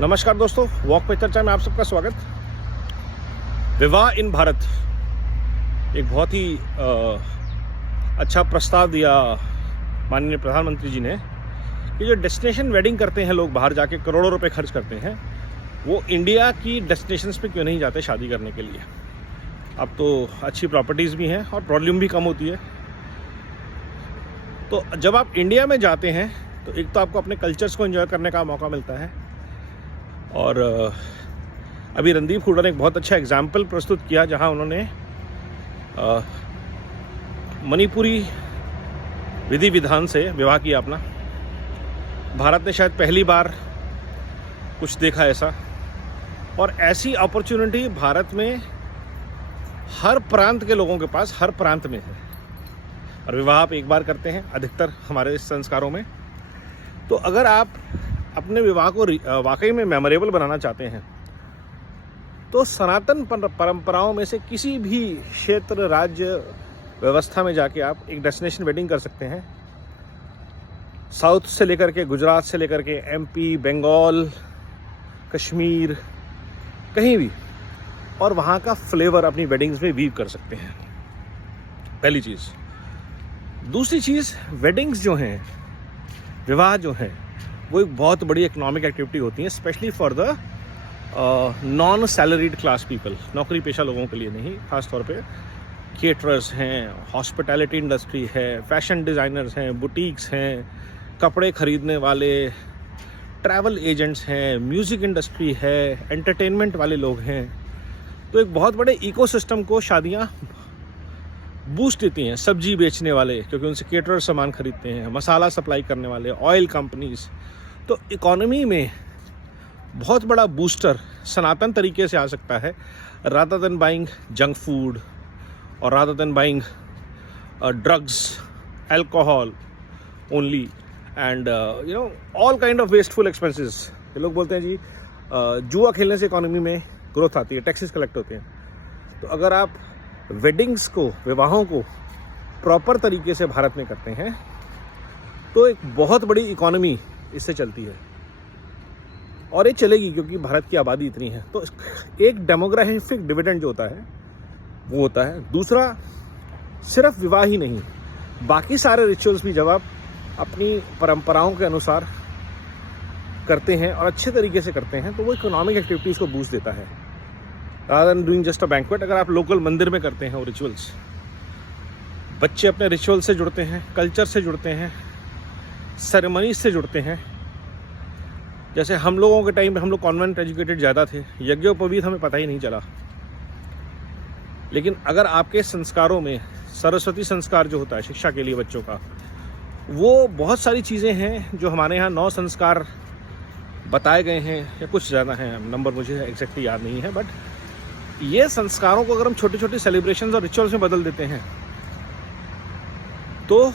नमस्कार दोस्तों, वॉक पे चर्चा में आप सबका स्वागत। विवाह इन भारत एक बहुत ही अच्छा प्रस्ताव दिया माननीय प्रधानमंत्री जी ने कि जो डेस्टिनेशन वेडिंग करते हैं लोग, बाहर जाके करोड़ों रुपए खर्च करते हैं, वो इंडिया की डेस्टिनेशंस पे क्यों नहीं जाते शादी करने के लिए। अब तो अच्छी प्रॉपर्टीज़ भी हैं और प्रॉब्लम भी कम होती है। तो जब आप इंडिया में जाते हैं तो एक तो आपको अपने कल्चर्स को एंजॉय करने का मौका मिलता है, और अभी रणदीप हुड्डा ने एक बहुत अच्छा एग्जाम्पल प्रस्तुत किया जहां उन्होंने मणिपुरी विधि विधान से विवाह किया अपना। भारत ने शायद पहली बार कुछ देखा ऐसा, और ऐसी अपॉर्चुनिटी भारत में हर प्रांत के लोगों के पास हर प्रांत में है। और विवाह आप एक बार करते हैं अधिकतर हमारे संस्कारों में। तो अगर आप अपने विवाह को वाकई में मेमोरेबल बनाना चाहते हैं तो सनातन परंपराओं में से किसी भी क्षेत्र, राज्य, व्यवस्था में जाके आप एक डेस्टिनेशन वेडिंग कर सकते हैं। साउथ से लेकर के, गुजरात से लेकर के एमपी, बंगाल, कश्मीर, कहीं भी, और वहाँ का फ्लेवर अपनी वेडिंग्स में वीव कर सकते हैं। पहली चीज़। दूसरी चीज़, वेडिंग्स जो हैं, विवाह जो हैं, वो एक बहुत बड़ी इकोनॉमिक एक्टिविटी होती है, specially for the non salaried class people. नौकरी पेशा लोगों के लिए नहीं, खास तौर पे केटरर्स हैं, हॉस्पिटैलिटी इंडस्ट्री है, फैशन डिज़ाइनर्स हैं, बुटीक्स हैं, कपड़े खरीदने वाले, ट्रैवल एजेंट्स हैं, म्यूज़िक इंडस्ट्री है, एंटरटेनमेंट वाले लोग हैं। तो एक बहुत बड़े इकोसिस्टम को शादियाँ बूस्ट देती हैं। सब्जी बेचने वाले, क्योंकि उनसे केटरर सामान खरीदते हैं, मसाला सप्लाई करने वाले, ऑयल कंपनीज। तो इकोनॉमी में बहुत बड़ा बूस्टर सनातन तरीके से आ सकता है, rather than buying junk food और rather than buying drugs, alcohol only, and all kind of wasteful expenses. ये लोग बोलते हैं जी जुआ खेलने से इकोनॉमी में ग्रोथ आती है, टैक्सेस कलेक्ट होते हैं। तो अगर आप वेडिंग्स को, विवाहों को प्रॉपर तरीके से भारत में करते हैं तो एक बहुत बड़ी इकोनॉमी इससे चलती है, और ये चलेगी क्योंकि भारत की आबादी इतनी है। तो एक डेमोग्राफिक डिविडेंड जो होता है वो होता है। दूसरा, सिर्फ विवाह ही नहीं, बाकी सारे रिचुअल्स भी जब आप अपनी परंपराओं के अनुसार करते हैं और अच्छे तरीके से करते हैं तो वो इकोनॉमिक एक्टिविटीज़ को बूस्ट देता है, rather than doing just a banquet। अगर आप लोकल मंदिर में करते हैं वो रिचुअल्स, बच्चे अपने रिचुअल से जुड़ते हैं, कल्चर से जुड़ते हैं, सेरेमनी से जुड़ते हैं। जैसे हम लोगों के टाइम में हम लोग कॉन्वेंट एजुकेटेड ज़्यादा थे, यज्ञोपवीत हमें पता ही नहीं चला। लेकिन अगर आपके संस्कारों में सरस्वती संस्कार जो होता है शिक्षा के लिए बच्चों का, वो बहुत सारी चीज़ें हैं जो हमारे यहाँ 9 संस्कार बताए गए हैं, या कुछ ज़्यादा हैं, नंबर मुझे एग्जैक्टली याद नहीं है। बट ये संस्कारों को अगर हम छोटे छोटे सेलिब्रेशंस और रिचुअल्स में बदल देते हैं तो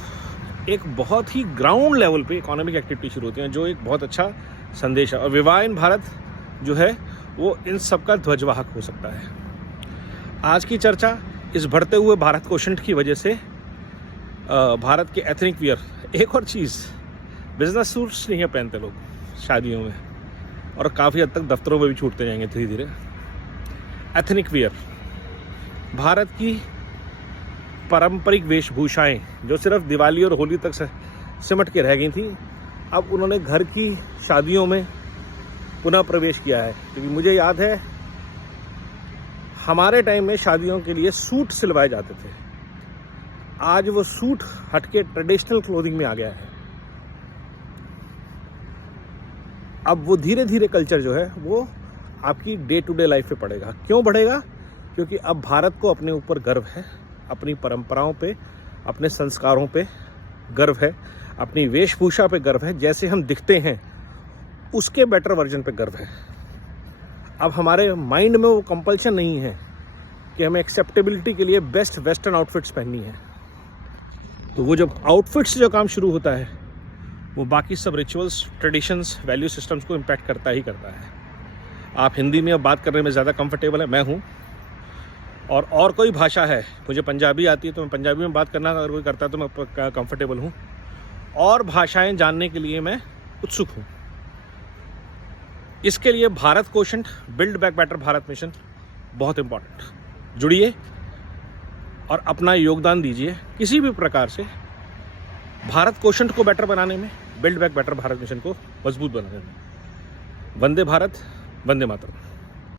एक बहुत ही ग्राउंड लेवल पे इकोनॉमिक एक्टिविटी शुरू होती है, जो एक बहुत अच्छा संदेश है। और विवाह इन भारत जो है वो इन सब का ध्वजवाहक हो सकता है। आज की चर्चा इस बढ़ते हुए भारत कोशंट की वजह से भारत के एथनिक वियर, एक और चीज़, बिजनेस सूट्स नहीं है पहनते लोग शादियों में, और काफ़ी हद तक दफ्तरों में भी छूटते जाएंगे धीरे धीरे। एथनिक वियर, भारत की पारंपरिक वेशभूषाएं जो सिर्फ दिवाली और होली तक सिमट के रह गई थी, अब उन्होंने घर की शादियों में पुनः प्रवेश किया है। क्योंकि मुझे याद है हमारे टाइम में शादियों के लिए सूट सिलवाए जाते थे, आज वो सूट हटके ट्रेडिशनल क्लोथिंग में आ गया है। अब वो धीरे धीरे कल्चर जो है वो आपकी डे टू डे लाइफ पे पड़ेगा। क्यों बढ़ेगा? क्योंकि अब भारत को अपने ऊपर गर्व है, अपनी परंपराओं पे, अपने संस्कारों पे गर्व है, अपनी वेशभूषा पे गर्व है, जैसे हम दिखते हैं उसके बेटर वर्जन पे गर्व है। अब हमारे माइंड में वो कंपल्शन नहीं है कि हमें एक्सेप्टेबिलिटी के लिए बेस्ट वेस्टर्न आउटफिट्स पहननी है। तो वो जब आउटफिट्स जो काम शुरू होता है वो बाकी सब रिचुअल्स, ट्रेडिशंस, वैल्यू सिस्टम्स को इम्पैक्ट करता ही करता है। आप हिंदी में अब बात करने में ज़्यादा कंफर्टेबल है, मैं हूँ, और कोई भाषा है, मुझे पंजाबी आती है तो मैं पंजाबी में बात करना अगर कोई करता है तो मैं कंफर्टेबल हूँ, और भाषाएं जानने के लिए मैं उत्सुक हूँ। इसके लिए Bharat quotient build back better Bharat mission बहुत इंपॉर्टेंट। जुड़िए और अपना योगदान दीजिए किसी भी प्रकार से भारत कोशंट को बेटर बनाने में, build back better Bharat mission को मजबूत बनाने में। वंदे भारत, वंदे मातरम।